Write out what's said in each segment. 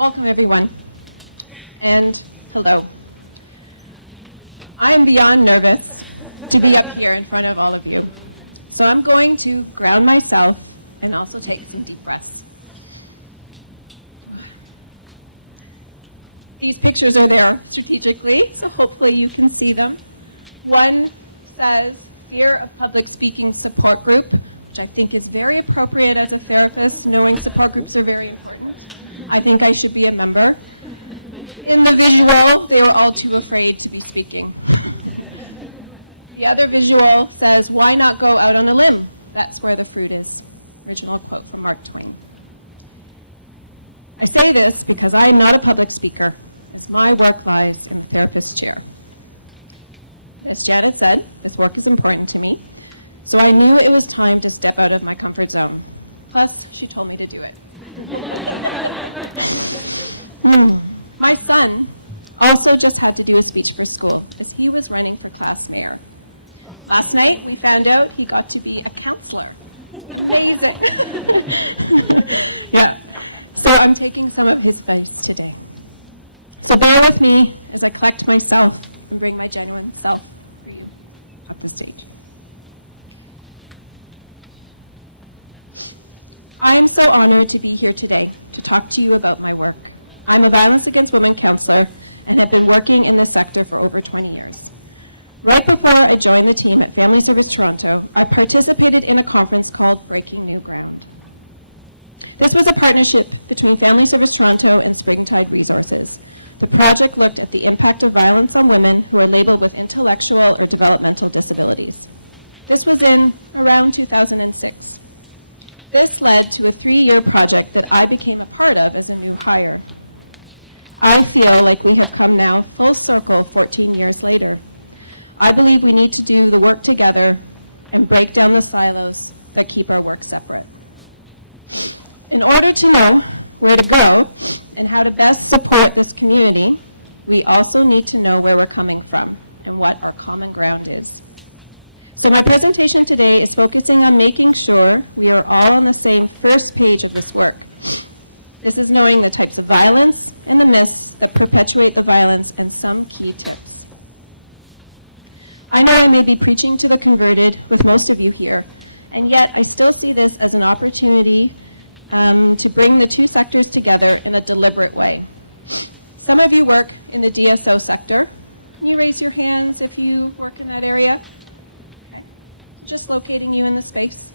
Welcome, everyone, and hello. I am beyond nervous to be up here in front of all of you, so I'm going to ground myself and also take some deep breaths. These pictures are there strategically, so hopefully you can see them. One says, Fear of Public Speaking Support Group, which I think is very appropriate as a therapist, knowing support groups are very important. I think I should be a member. In the visual, they were all too afraid to be speaking. The other visual says, why not go out on a limb? That's where the fruit is. Original quote from Mark Twain. I say this because I am not a public speaker, as my work lies in the therapist's chair. As Janet said, this work is important to me, so I knew it was time to step out of my comfort zone. Plus, she told me to do it. My son also just had to do a speech for school, as he was running for class mayor. Last night, we found out he got to be a counselor. Amazing. Yeah. So I'm taking some of his advice today. So bear with me as I collect myself and bring my genuine self for you up the stage. I am so honored to be here today to talk to you about my work. I'm a violence against women counselor and have been working in this sector for over 20 years. Right before I joined the team at Family Service Toronto, I participated in a conference called Breaking New Ground. This was a partnership between Family Service Toronto and Springtide Resources. The project looked at the impact of violence on women who are labeled with intellectual or developmental disabilities. This was in around 2006. This led to a 3-year project that I became a part of as a new hire. I feel like we have come now full circle 14 years later. I believe we need to do the work together and break down the silos that keep our work separate. In order to know where to go and how to best support this community, we also need to know where we're coming from and what our common ground is. So my presentation today is focusing on making sure we are all on the same first page of this work. This is knowing the types of violence and the myths that perpetuate the violence and some key tips. I know I may be preaching to the converted with most of you here, and yet I still see this as an opportunity to bring the two sectors together in a deliberate way. Some of you work in the DSO sector. Can you raise your hands if you work in that area? Okay. Just locating you in the space.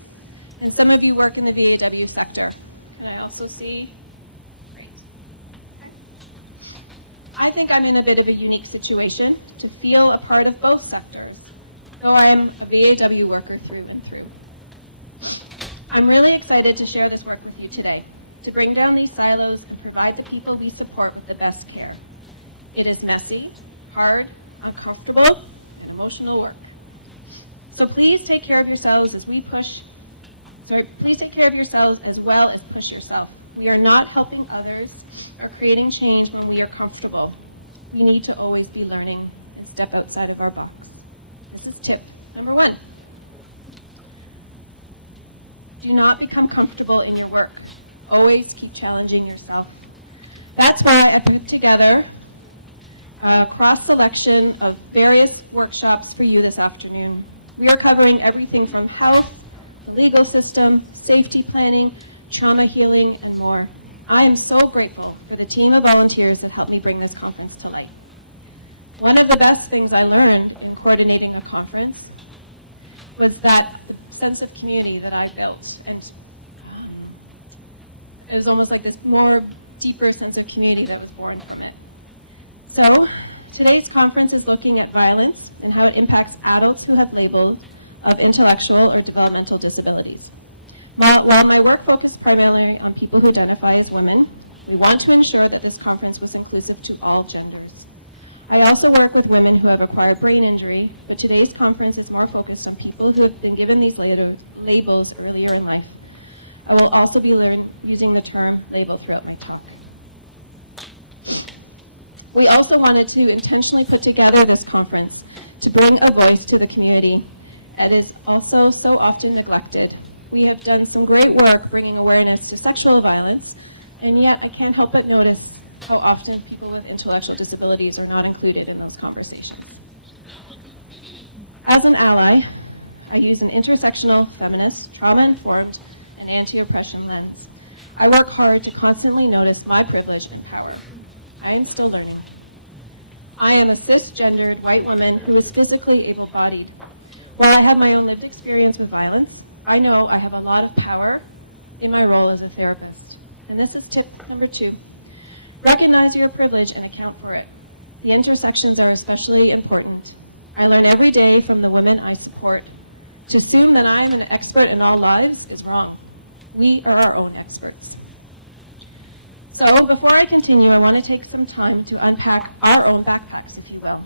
And some of you work in the VAW sector. Can I also see? Great. Okay. I think I'm in a bit of a unique situation to feel a part of both sectors, though I am a VAW worker through and through. I'm really excited to share this work with you today, to bring down these silos and provide the people we support with the best care. It is messy, hard, uncomfortable, and emotional work. So please take care of yourselves as please take care of yourselves as well as push yourself. We are not helping others or creating change when we are comfortable. We need to always be learning and step outside of our box. This is tip number 1. Do not become comfortable in your work. Always keep challenging yourself. That's why I put together a cross-selection of various workshops for you this afternoon. We are covering everything from health, the legal system, safety planning, trauma healing, and more. I am so grateful for the team of volunteers that helped me bring this conference to light. One of the best things I learned in coordinating a conference was that the sense of community that I built, and it was almost like this more deeper sense of community that was born from it. So today's conference is looking at violence and how it impacts adults who have labeled of intellectual or developmental disabilities. While my work focused primarily on people who identify as women, we want to ensure that this conference was inclusive to all genders. I also work with women who have acquired brain injury, but today's conference is more focused on people who have been given these labels earlier in life. I will also be using the term label throughout my talk. We also wanted to intentionally put together this conference to bring a voice to the community. It is also so often neglected. We have done some great work bringing awareness to sexual violence, and yet I can't help but notice how often people with intellectual disabilities are not included in those conversations. As an ally, I use an intersectional, feminist, trauma-informed, and anti-oppression lens. I work hard to constantly notice my privilege and power. I am still learning. I am a cisgendered white woman who is physically able-bodied. While I have my own lived experience with violence, I know I have a lot of power in my role as a therapist. And this is tip number 2. Recognize your privilege and account for it. The intersections are especially important. I learn every day from the women I support. To assume that I am an expert in all lives is wrong. We are our own experts. So before I continue, I want to take some time to unpack our own backpacks, if you will.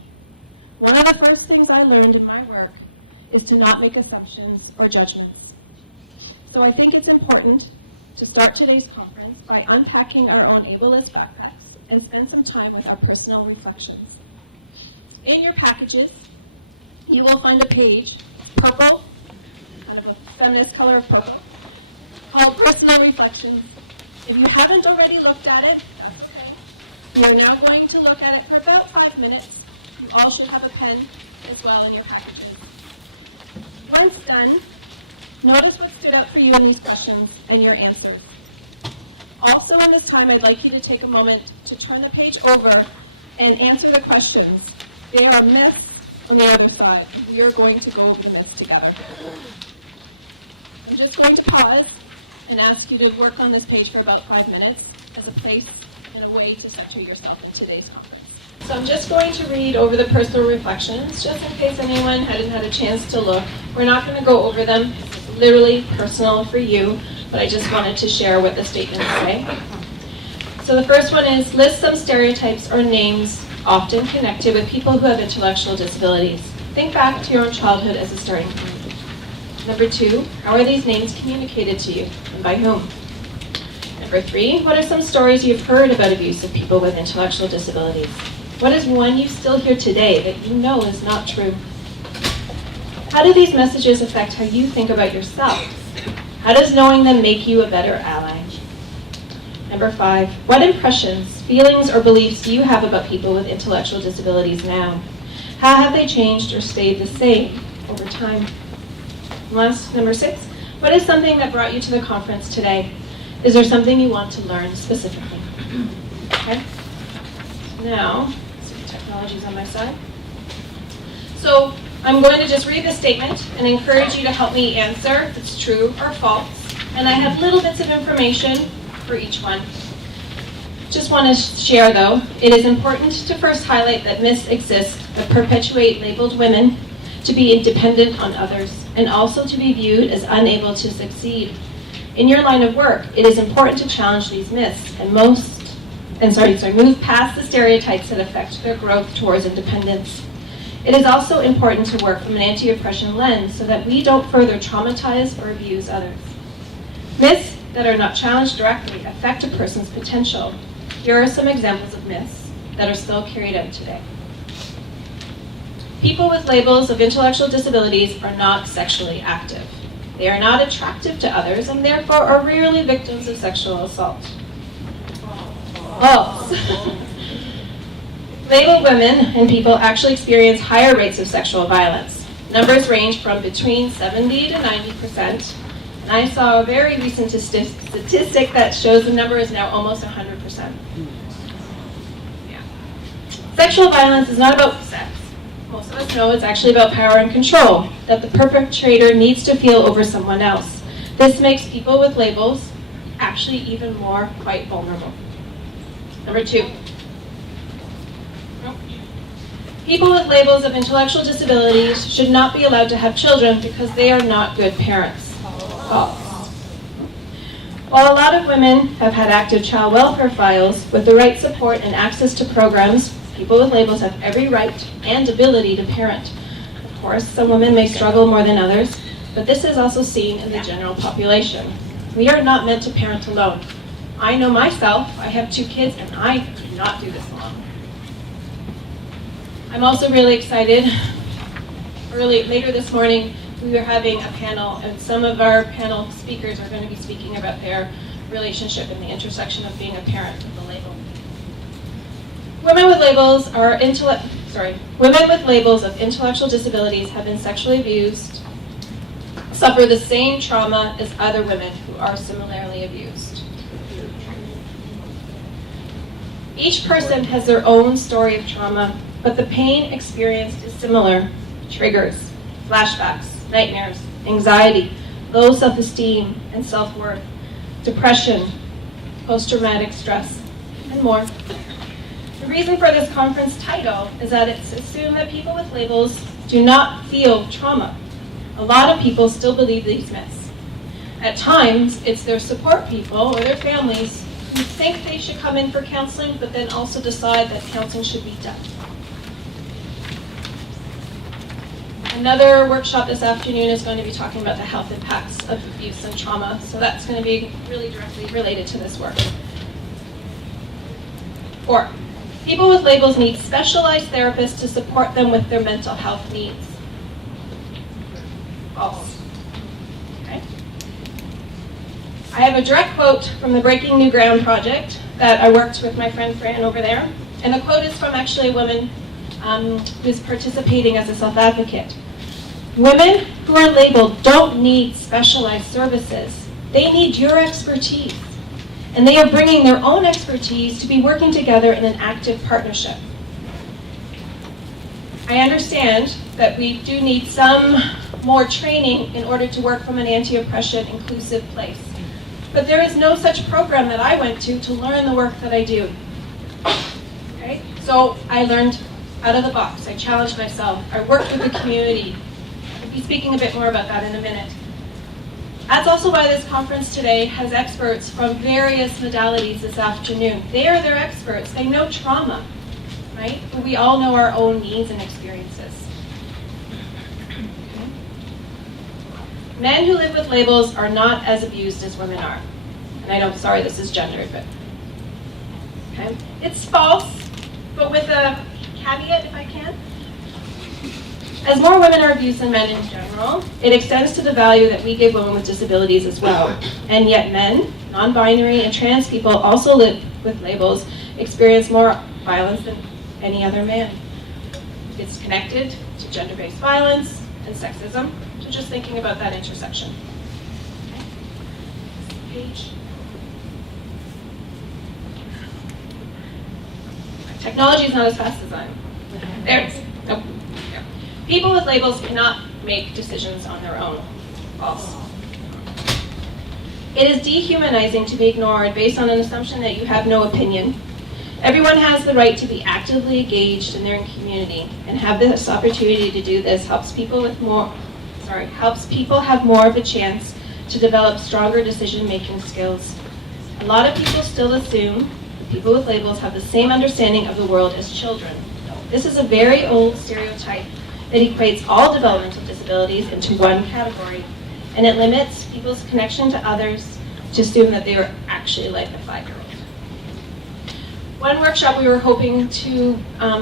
One of the first things I learned in my work is to not make assumptions or judgments. So I think it's important to start today's conference by unpacking our own ableist backpacks and spend some time with our personal reflections. In your packages, you will find a page. It's purple, kind of a feminist color of purple, called Personal Reflections. If you haven't already looked at it, that's okay. We are now going to look at it for about 5 minutes. You all should have a pen as well in your packages. Once done, notice what stood out for you in these questions and your answers. Also in this time, I'd like you to take a moment to turn the page over and answer the questions. There are myths on the other side, and we are going to go over the myths together. I'm just going to pause and ask you to work on this page for about 5 minutes as a place and a way to center yourself in today's conference. So I'm just going to read over the personal reflections, just in case anyone hadn't had a chance to look. We're not going to go over them. It's literally personal for you, but I just wanted to share what the statements say. So the first one is, list some stereotypes or names often connected with people who have intellectual disabilities. Think back to your own childhood as a starting point. Number 2, how are these names communicated to you, and by whom? Number 3, what are some stories you've heard about abuse of people with intellectual disabilities? What is one you still hear today that you know is not true? How do these messages affect how you think about yourself? How does knowing them make you a better ally? Number 5, what impressions, feelings, or beliefs do you have about people with intellectual disabilities now? How have they changed or stayed the same over time? Last, number 6, what is something that brought you to the conference today? Is there something you want to learn specifically? Okay. Now, let's see if technology's on my side. So I'm going to just read the statement and encourage you to help me answer if it's true or false. And I have little bits of information for each one. Just want to share, though, it is important to first highlight that myths exist that perpetuate labeled women to be independent on others, and also to be viewed as unable to succeed. In your line of work, it is important to challenge these myths and move past the stereotypes that affect their growth towards independence. It is also important to work from an anti-oppression lens so that we don't further traumatize or abuse others. Myths that are not challenged directly affect a person's potential. Here are some examples of myths that are still carried out today. People with labels of intellectual disabilities are not sexually active. They are not attractive to others and therefore are rarely victims of sexual assault. False. Labeled women and people actually experience higher rates of sexual violence. Numbers range from between 70 to 90%, and I saw a very recent statistic that shows the number is now almost 100%. Yeah. Sexual violence is not about sex. Most of us know it's actually about power and control that the perpetrator needs to feel over someone else. This makes people with labels actually even more quite vulnerable. Number 2. People with labels of intellectual disabilities should not be allowed to have children because they are not good parents. False. While a lot of women have had active child welfare files with the right support and access to programs, people with labels have every right and ability to parent. Of course, some women may struggle more than others, but this is also seen in the general population. We are not meant to parent alone. I know myself, I have 2 kids, and I could not do this alone. I'm also really excited. Later this morning, we were having a panel, and some of our panel speakers are going to be speaking about their relationship and the intersection of being a parent with a label. Women with labels of intellectual disabilities have been sexually abused, suffer the same trauma as other women who are similarly abused. Each person has their own story of trauma, but the pain experienced is similar. Triggers, flashbacks, nightmares, anxiety, low self-esteem and self-worth, depression, post-traumatic stress, and more. The reason for this conference title is that it's assumed that people with labels do not feel trauma. A lot of people still believe these myths. At times, it's their support people or their families who think they should come in for counseling, but then also decide that counseling should be done. Another workshop this afternoon is going to be talking about the health impacts of abuse and trauma, so that's going to be really directly related to this work. 4, people with labels need specialized therapists to support them with their mental health needs. False. Okay. I have a direct quote from the Breaking New Ground project that I worked with my friend Fran over there, and the quote is from actually a woman who is participating as a self-advocate. Women who are labeled don't need specialized services. They need your expertise. And they are bringing their own expertise to be working together in an active partnership. I understand that we do need some more training in order to work from an anti-oppression inclusive place. But there is no such program that I went to learn the work that I do. Okay? So I learned out of the box. I challenged myself. I worked with the community. I'll be speaking a bit more about that in a minute. That's also why this conference today has experts from various modalities this afternoon. They are their experts. They know trauma, right? But we all know our own needs and experiences. Okay. Men who live with labels are not as abused as women are. And I know, sorry, this is gendered, but okay. It's false, but with a caveat, if I can. As more women are abused than men in general, it extends to the value that we give women with disabilities as well. And yet men, non-binary, and trans people also live with labels, experience more violence than any other man. It's connected to gender-based violence and sexism, so just thinking about that intersection. Page. Technology is not as fast as I am. There it is. Nope. There. People with labels cannot make decisions on their own. False. It is dehumanizing to be ignored based on an assumption that you have no opinion. Everyone has the right to be actively engaged in their community, and have this opportunity to do this helps people have more of a chance to develop stronger decision-making skills. A lot of people still assume that people with labels have the same understanding of the world as children. This is a very old stereotype that equates all developmental disabilities into one category, and it limits people's connection to others to assume that they are actually like a 5-year-old. One workshop we were hoping to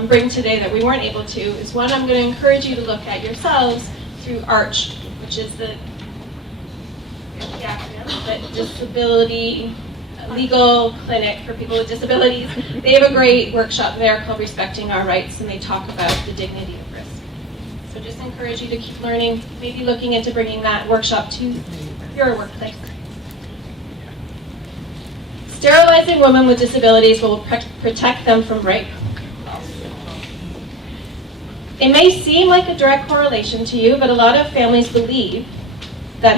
bring today that we weren't able to is one I'm going to encourage you to look at yourselves through ARCH, which is the acronym, but Disability Legal Clinic for People with Disabilities. They have a great workshop there called Respecting Our Rights, and they talk about the dignity of risk. So just encourage you to keep learning, maybe looking into bringing that workshop to your workplace. Sterilizing women with disabilities will protect them from rape. It may seem like a direct correlation to you, but a lot of families believe that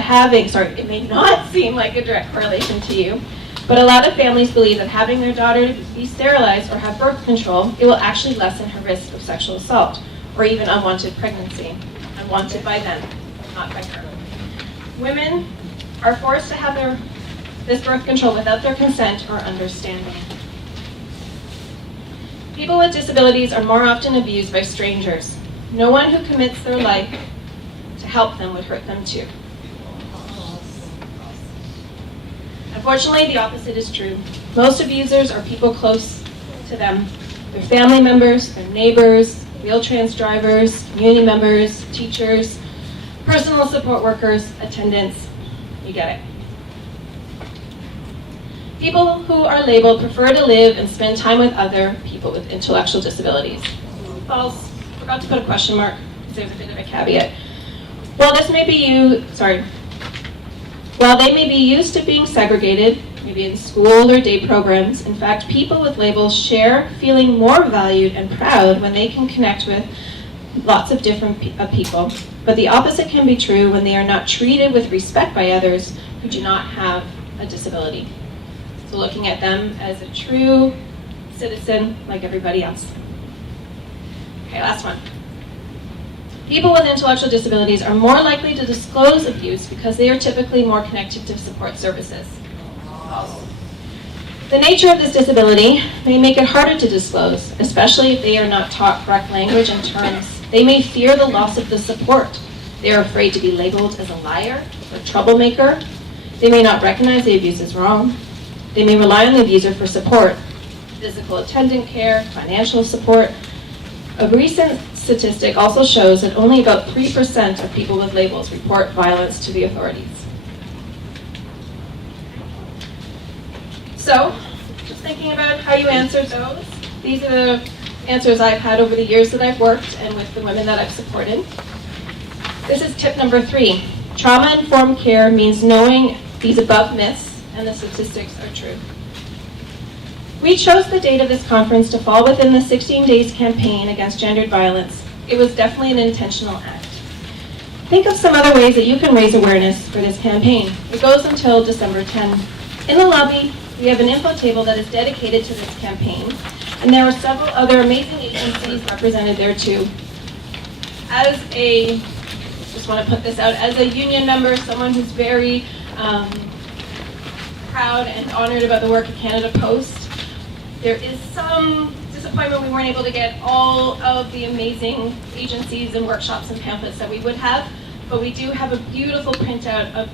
it may not seem like a direct correlation to you, but a lot of families believe that having their daughter be sterilized or have birth control, it will actually lessen her risk of sexual assault or even unwanted pregnancy, unwanted by them, not by her. Women are forced to have this birth control without their consent or understanding. People with disabilities are more often abused by strangers. No one who commits their life to help them would hurt them too. Unfortunately, the opposite is true. Most abusers are people close to them. Their family members, their neighbors, wheel-trans drivers, community members, teachers, personal support workers, attendants. You get it. People who are labeled prefer to live and spend time with other people with intellectual disabilities. False. Forgot to put a question mark because there's a bit of a caveat. While they may be used to being segregated, maybe in school or day programs, in fact, people with labels share feeling more valued and proud when they can connect with lots of different people. But the opposite can be true when they are not treated with respect by others who do not have a disability. So looking at them as a true citizen like everybody else. Okay, last one. People with intellectual disabilities are more likely to disclose abuse because they are typically more connected to support services. False. The nature of this disability may make it harder to disclose, especially if they are not taught correct language and terms. They may fear the loss of the support. They are afraid to be labeled as a liar or troublemaker. They may not recognize the abuse is wrong. They may rely on the abuser for support, physical attendant care, financial support. A recent statistic also shows that only about 3% of people with labels report violence to the authorities. So, just thinking about how you answered those. These are the answers I've had over the years that I've worked and with the women that I've supported. This is tip number 3. Trauma-informed care means knowing these above myths and the statistics are true. We chose the date of this conference to fall within the 16 Days campaign against gendered violence. It was definitely an intentional act. Think of some other ways that you can raise awareness for this campaign. It goes until December 10. In the lobby, we have an info table that is dedicated to this campaign, and there are several other amazing agencies represented there too. Just want to put this out, as a union member, someone who's very proud and honored about the work of Canada Post, there is some disappointment we weren't able to get all of the amazing agencies and workshops and pamphlets that we would have, but we do have a beautiful printout of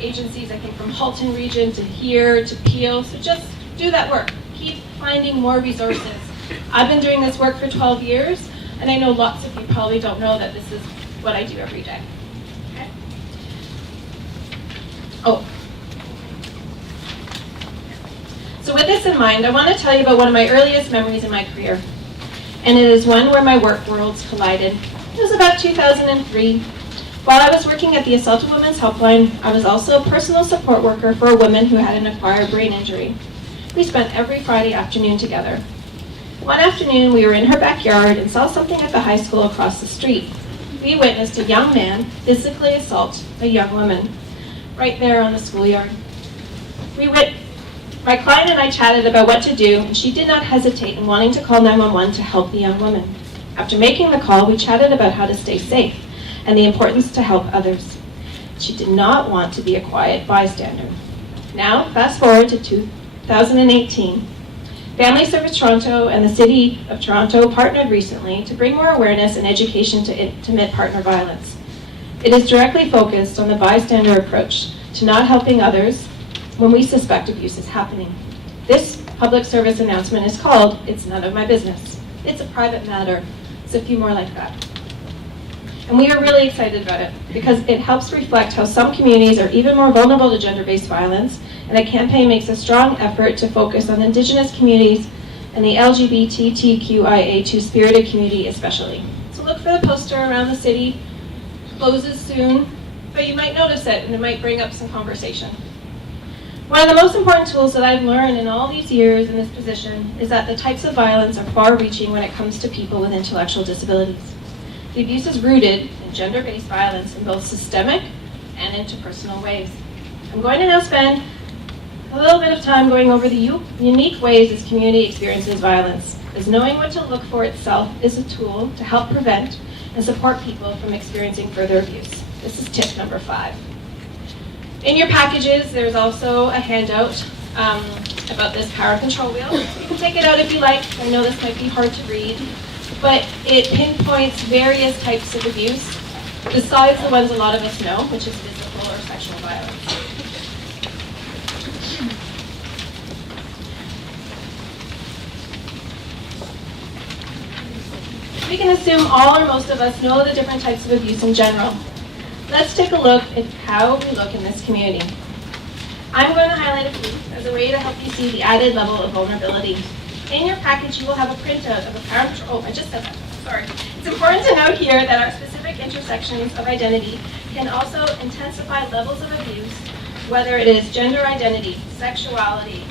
agencies, I think from Halton region to here to Peel, so just do that work. Keep finding more resources. I've been doing this work for 12 years, and I know lots of you probably don't know that this is what I do every day. Okay? Oh. So with this in mind, I want to tell you about one of my earliest memories in my career. And it is one where my work worlds collided. It was about 2003. While I was working at the Assaulted Women's Helpline, I was also a personal support worker for a woman who had an acquired brain injury. We spent every Friday afternoon together. One afternoon, we were in her backyard and saw something at the high school across the street. We witnessed a young man physically assault a young woman right there on the schoolyard. My client and I chatted about what to do, and she did not hesitate in wanting to call 911 to help the young woman. After making the call, we chatted about how to stay safe and the importance to help others. She did not want to be a quiet bystander. Now, fast forward to 2018. Family Service Toronto and the City of Toronto partnered recently to bring more awareness and education to intimate partner violence. It is directly focused on the bystander approach to not helping others when we suspect abuse is happening. This public service announcement is called "It's None of My Business." It's a private matter. It's a few more like that. And we are really excited about it because it helps reflect how some communities are even more vulnerable to gender-based violence, and the campaign makes a strong effort to focus on Indigenous communities and the LGBTQIA2 spirited community especially. So look for the poster around the city. Closes soon, but you might notice it and it might bring up some conversation. One of the most important tools that I've learned in all these years in this position is that the types of violence are far-reaching when it comes to people with intellectual disabilities. The abuse is rooted in gender-based violence in both systemic and interpersonal ways. I'm going to now spend a little bit of time going over the unique ways this community experiences violence, as knowing what to look for itself is a tool to help prevent and support people from experiencing further abuse. This is tip number 5. In your packages, there's also a handout about this power and control wheel. You can take it out if you like. I know this might be hard to read, but it pinpoints various types of abuse, besides the ones a lot of us know, which is physical or sexual violence. We can assume all or most of us know the different types of abuse in general. Let's take a look at how we look in this community. I'm going to highlight a few as a way to help you see the added level of vulnerability. In your package, you will have a printout of a power and control. Oh, I just said that. Sorry. It's important to note here that our specific intersections of identity can also intensify levels of abuse, whether it is gender identity, sexuality,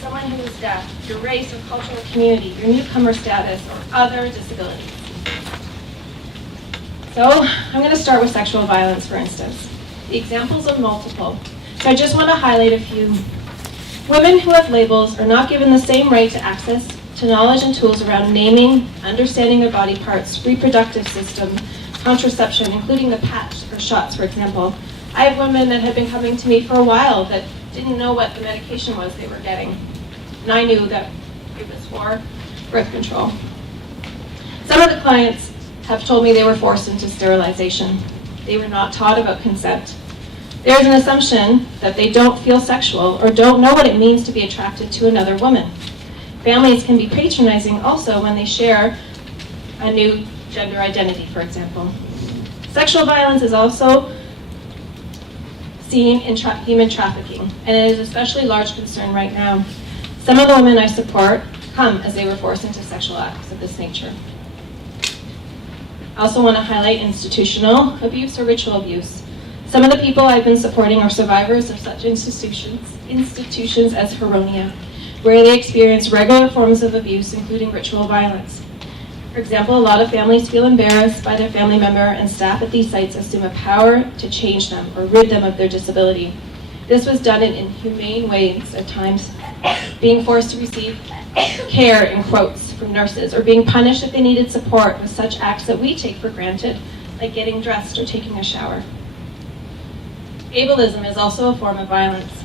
someone who is deaf, your race or cultural community, your newcomer status, or other disabilities. So I'm going to start with sexual violence, for instance. The examples are multiple, so I just want to highlight a few. Women who have labels are not given the same right to access to knowledge and tools around naming, understanding their body parts, reproductive system, contraception, including the patch or shots, for example. I have women that have been coming to me for a while that didn't know what the medication was they were getting. And I knew that it was for birth control. Some of the clients have told me they were forced into sterilization. They were not taught about consent. There is an assumption that they don't feel sexual or don't know what it means to be attracted to another woman. Families can be patronizing also when they share a new gender identity, for example. Sexual violence is also seen in human trafficking, and it is an especially large concern right now. Some of the women I support come as they were forced into sexual acts of this nature. I also want to highlight institutional abuse or ritual abuse. Some of the people I've been supporting are survivors of such institutions as Vania, where they experience regular forms of abuse, including ritual violence. For example, a lot of families feel embarrassed by their family member, and staff at these sites assume a power to change them or rid them of their disability. This was done in inhumane ways at times, being forced to receive care, in quotes, from nurses, or being punished if they needed support with such acts that we take for granted, like getting dressed or taking a shower. Ableism is also a form of violence.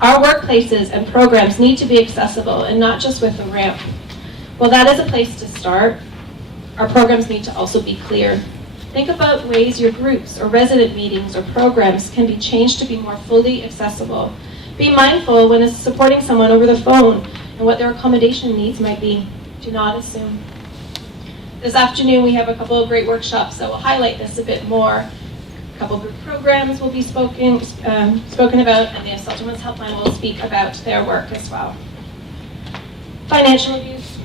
Our workplaces and programs need to be accessible and not just with a ramp. Well, that is a place to start. Our programs need to also be clear. Think about ways your groups or resident meetings or programs can be changed to be more fully accessible. Be mindful when supporting someone over the phone and what their accommodation needs might be. Do not assume. This afternoon we have a couple of great workshops that will highlight this a bit more. A couple group programs will be spoken about, and the Assault Women's Helpline will speak about their work as well. Financial abuse.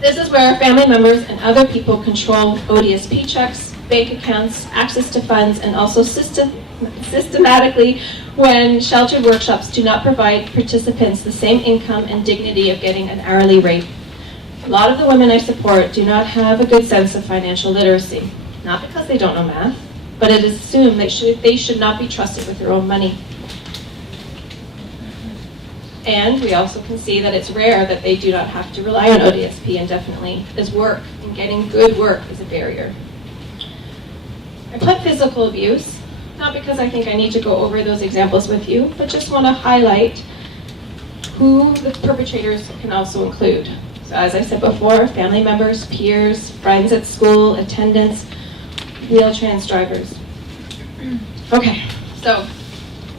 This is where family members and other people control ODSP checks, bank accounts, access to funds, and also systematically when sheltered workshops do not provide participants the same income and dignity of getting an hourly rate. A lot of the women I support do not have a good sense of financial literacy, not because they don't know math, but it is assumed they should not be trusted with their own money. And we also can see that it's rare that they do not have to rely on ODSP indefinitely, as work and getting good work is a barrier. I put physical abuse, not because I think I need to go over those examples with you, but just want to highlight who the perpetrators can also include. So as I said before, family members, peers, friends at school, attendants, wheel-trans drivers. Okay, so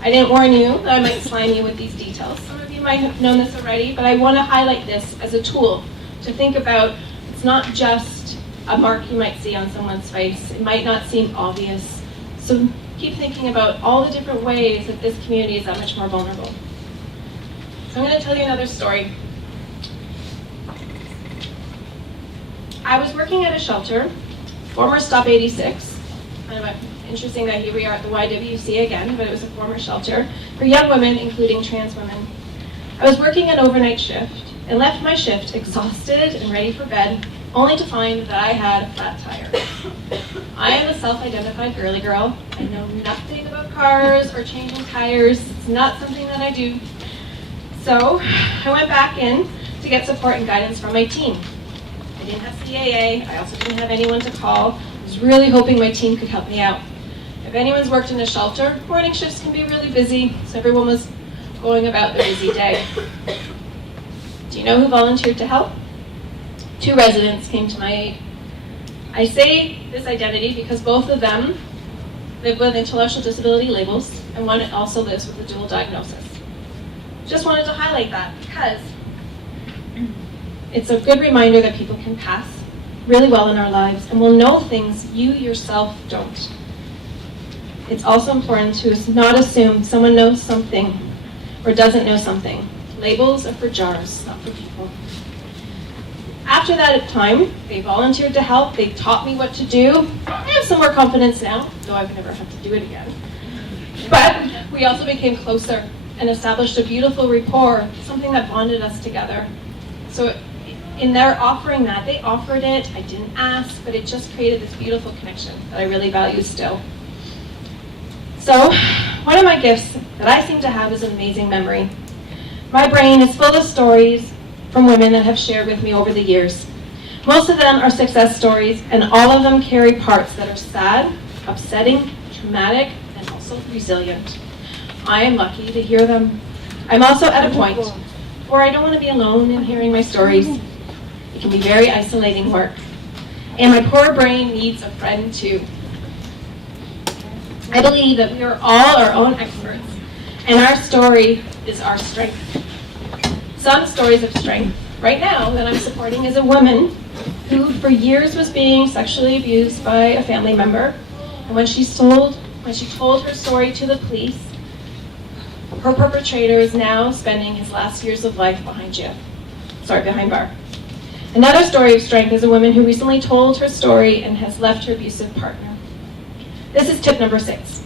I didn't warn you that I might slime you with these details. Some of you might have known this already, but I want to highlight this as a tool to think about. It's not just a mark you might see on someone's face. It might not seem obvious. So keep thinking about all the different ways that this community is that much more vulnerable. So I'm going to tell you another story. I was working at a shelter, former Stop 86. Kind of interesting that here we are at the YWC again, but it was a former shelter for young women, including trans women. I was working an overnight shift and left my shift exhausted and ready for bed, only to find that I had a flat tire. I am a self-identified girly girl. I know nothing about cars or changing tires. It's not something that I do. So I went back in to get support and guidance from my team. I didn't have CAA. I also didn't have anyone to call. I was really hoping my team could help me out. If anyone's worked in a shelter, morning shifts can be really busy, so everyone was going about their busy day. Do you know who volunteered to help? 2 residents came to my aid. I say this identity because both of them live with intellectual disability labels, and one also lives with a dual diagnosis. Just wanted to highlight that because it's a good reminder that people can pass really well in our lives and will know things you yourself don't. It's also important to not assume someone knows something or doesn't know something. Labels are for jars, not for people. After that time, they volunteered to help. They taught me what to do. I have some more confidence now, though I've never had to do it again. But we also became closer and established a beautiful rapport, something that bonded us together. So in their offering that, they offered it. I didn't ask, but it just created this beautiful connection that I really value still. So one of my gifts that I seem to have is an amazing memory. My brain is full of stories from women that have shared with me over the years. Most of them are success stories, and all of them carry parts that are sad, upsetting, traumatic, and also resilient. I am lucky to hear them. I'm also at a point where I don't want to be alone in hearing my stories. It can be very isolating work. And my poor brain needs a friend too. I believe that we are all our own experts, and our story is our strength. Some stories of strength right now that I'm supporting is a woman who for years was being sexually abused by a family member. And when she told her story to the police, her perpetrator is now spending his last years of life behind bar. Another story of strength is a woman who recently told her story and has left her abusive partner. This is tip number 6.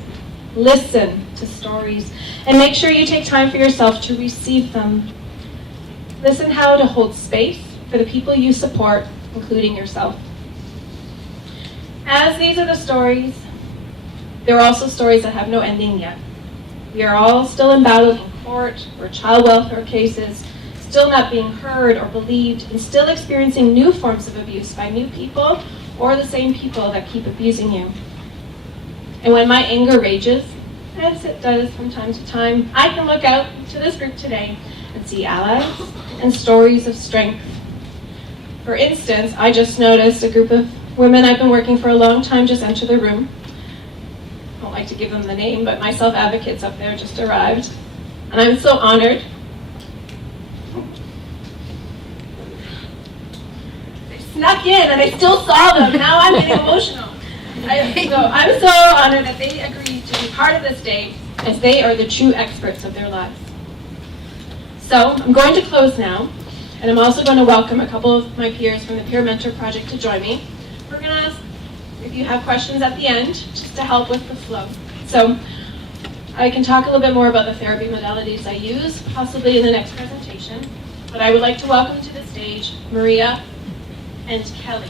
Listen to stories and make sure you take time for yourself to receive them. Listen how to hold space for the people you support, including yourself. As these are the stories, there are also stories that have no ending yet. We are all still embattled in court or child welfare cases, still not being heard or believed, and still experiencing new forms of abuse by new people or the same people that keep abusing you. And when my anger rages, as it does from time to time, I can look out to this group today and see allies and stories of strength. For instance, I just noticed a group of women I've been working for a long time just enter the room. I don't like to give them the name, but my Selfadvocates up there just arrived. And I'm so honored. They snuck in and I still saw them. Now I'm getting emotional. I'm so honored that they agreed to be part of this day, as they are the true experts of their lives. So I'm going to close now, and I'm also going to welcome a couple of my peers from the Peer Mentor Project to join me. We're going to ask if you have questions at the end, just to help with the flow. So I can talk a little bit more about the therapy modalities I use, possibly in the next presentation, but I would like to welcome to the stage Maria and Kelly.